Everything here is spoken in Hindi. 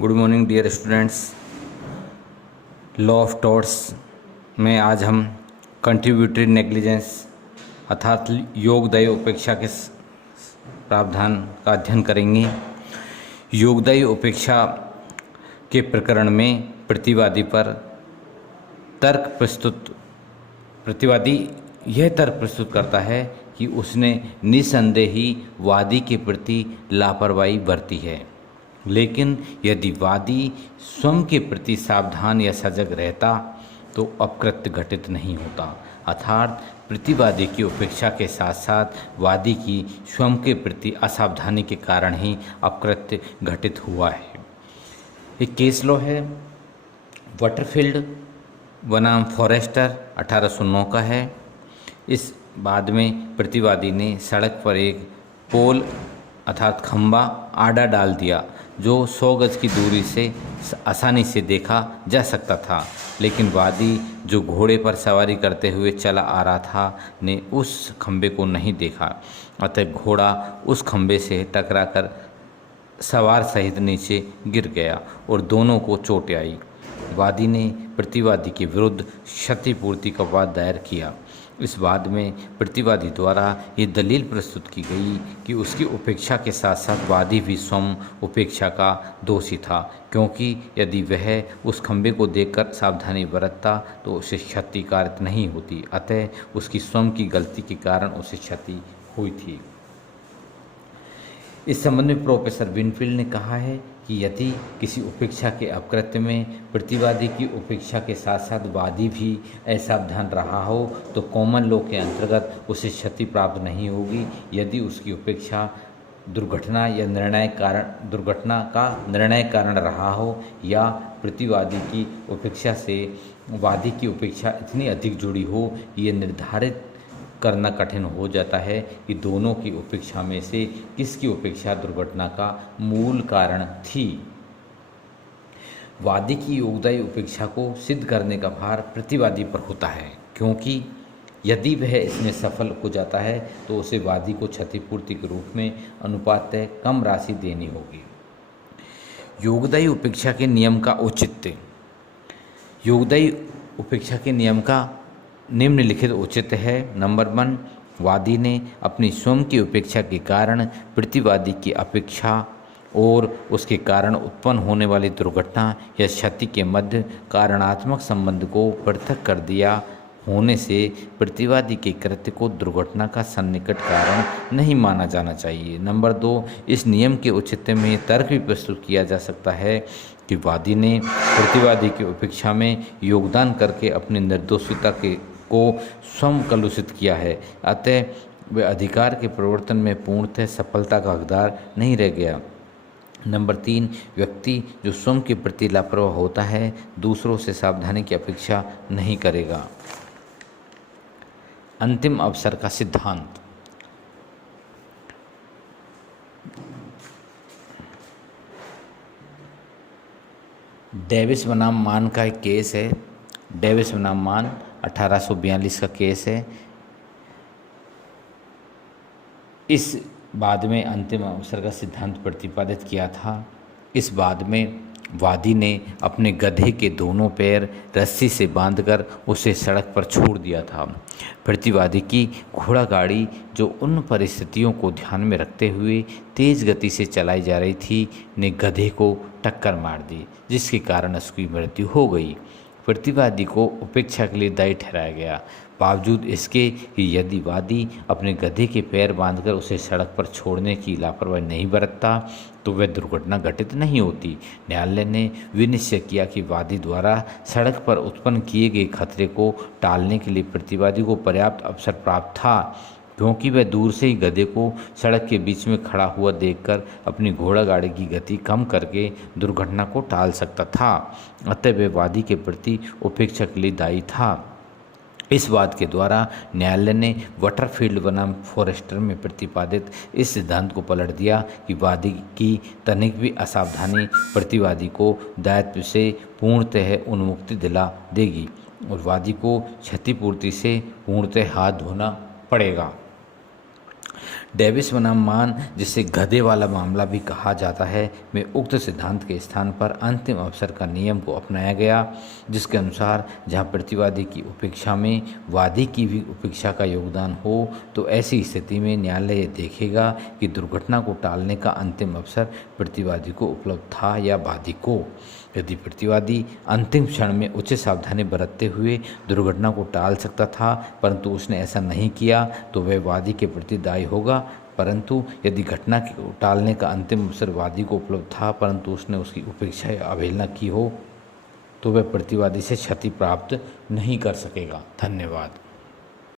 Good morning dear students. Law of torts में आज हम कंट्रीब्यूटरी नेग्लिजेंस अर्थात योगदायी उपेक्षा के प्रावधान का अध्ययन करेंगे। योगदायी उपेक्षा के प्रकरण में प्रतिवादी यह तर्क प्रस्तुत करता है कि उसने निसंदेही वादी के प्रति लापरवाही बरती है, लेकिन यदि वादी स्वयं के प्रति सावधान या सजग रहता तो अपकृत्य घटित नहीं होता। अर्थात प्रतिवादी की उपेक्षा के साथ साथ वादी की स्वयं के प्रति असावधानी के कारण ही अपकृत्य घटित हुआ है। एक केस लॉ है बटरफील्ड बनाम फॉरेस्टर 1809 का है। इस बाद में प्रतिवादी ने सड़क पर एक पोल अर्थात खंबा आड़ा डाल दिया जो 100 गज की दूरी से आसानी से देखा जा सकता था, लेकिन वादी जो घोड़े पर सवारी करते हुए चला आ रहा था ने उस खंबे को नहीं देखा। अतः घोड़ा उस खंबे से टकराकर सवार सहित नीचे गिर गया और दोनों को चोटें आई। वादी ने प्रतिवादी के विरुद्ध क्षतिपूर्ति का वाद दायर किया। इस वाद में प्रतिवादी द्वारा ये दलील प्रस्तुत की गई कि उसकी उपेक्षा के साथ साथ वादी भी स्वयं उपेक्षा का दोषी था, क्योंकि यदि वह उस खंबे को देखकर सावधानी बरतता तो उसे क्षति कारित नहीं होती। अतः उसकी स्वयं की गलती के कारण उसे क्षति हुई थी। इस संबंध में प्रोफेसर विनफील्ड ने कहा है कि यदि किसी उपेक्षा के अपकृत्य में प्रतिवादी की उपेक्षा के साथ साथ वादी भी असावधान रहा हो तो कॉमन लॉ के अंतर्गत उसे क्षति प्राप्त नहीं होगी। यदि उसकी उपेक्षा दुर्घटना का निर्णय कारण रहा हो या प्रतिवादी की उपेक्षा से वादी की उपेक्षा इतनी अधिक जुड़ी हो कि ये निर्धारित करना कठिन हो जाता है कि दोनों की उपेक्षा में से किसकी उपेक्षा दुर्घटना का मूल कारण थी। वादी की योगदायी उपेक्षा को सिद्ध करने का भार प्रतिवादी पर होता है, क्योंकि यदि वह इसमें सफल हो जाता है तो उसे वादी को क्षतिपूर्ति के रूप में अनुपातः कम राशि देनी होगी। योगदायी उपेक्षा के नियम का औचित्य। योगदायी उपेक्षा के नियम का निम्नलिखित औचित्य है। नंबर 1, वादी ने अपनी स्वयं की उपेक्षा के कारण प्रतिवादी की अपेक्षा और उसके कारण उत्पन्न होने वाली दुर्घटना या क्षति के मध्य कारणात्मक संबंध को पृथक कर दिया होने से प्रतिवादी के कृत्य को दुर्घटना का सन्निकट कारण नहीं माना जाना चाहिए। नंबर 2, इस नियम के औचित्य में तर्क भी प्रस्तुत किया जा सकता है कि वादी ने प्रतिवादी की उपेक्षा में योगदान करके अपनी निर्दोषिता को स्वयं कलुषित किया है, अतः वह अधिकार के प्रवर्तन में पूर्णतः सफलता का हकदार नहीं रह गया। नंबर 3, व्यक्ति जो स्वयं के प्रति लापरवाह होता है दूसरों से सावधानी की अपेक्षा नहीं करेगा। अंतिम अवसर का सिद्धांत। डेविस बनाम मान का एक केस है। डेविस बनाम मान 1842 का केस है। इस बाद में अंतिम अवसर का सिद्धांत प्रतिपादित किया था। इस बाद में वादी ने अपने गधे के दोनों पैर रस्सी से बांधकर उसे सड़क पर छोड़ दिया था। प्रतिवादी की घोड़ा गाड़ी जो उन परिस्थितियों को ध्यान में रखते हुए तेज गति से चलाई जा रही थी ने गधे को टक्कर मार दी, जिसके कारण उसकी मृत्यु हो गई। प्रतिवादी को उपेक्षा के लिए दायी ठहराया गया, बावजूद इसके कि यदि वादी अपने गधे के पैर बांधकर उसे सड़क पर छोड़ने की लापरवाही नहीं बरतता तो वह दुर्घटना घटित नहीं होती। न्यायालय ने विनिश्चय किया कि वादी द्वारा सड़क पर उत्पन्न किए गए खतरे को टालने के लिए प्रतिवादी को पर्याप्त अवसर प्राप्त था, क्योंकि वह दूर से ही गधे को सड़क के बीच में खड़ा हुआ देखकर अपनी घोड़ा गाड़ी की गति कम करके दुर्घटना को टाल सकता था। अतः वह वादी के प्रति उपेक्षा के लिए दायी था। इस वाद के द्वारा न्यायालय ने बटरफील्ड बनाम फॉरेस्टर में प्रतिपादित इस सिद्धांत को पलट दिया कि वादी की तनिक भी असावधानी प्रतिवादी को दायित्व से पूर्णतः उन्मुक्ति दिला देगी और वादी को क्षतिपूर्ति से पूर्णतः हाथ धोना पड़ेगा। डेविस बनाम मान, जिसे गधे वाला मामला भी कहा जाता है, में उक्त सिद्धांत के स्थान पर अंतिम अवसर का नियम को अपनाया गया, जिसके अनुसार जहां प्रतिवादी की उपेक्षा में वादी की भी उपेक्षा का योगदान हो, तो ऐसी स्थिति में न्यायालय यह देखेगा कि दुर्घटना को टालने का अंतिम अवसर प्रतिवादी को उपलब्ध था या वादी को। यदि प्रतिवादी अंतिम क्षण में उचित सावधानी बरतते हुए दुर्घटना को टाल सकता था, परंतु उसने ऐसा नहीं किया, तो वह वादी के प्रति दायी होगा। परंतु यदि घटना को टालने का अंतिम अवसर वादी को उपलब्ध था, परंतु उसने उसकी उपेक्षा या अवहेलना की हो, तो वह प्रतिवादी से क्षति प्राप्त नहीं कर सकेगा। धन्यवाद।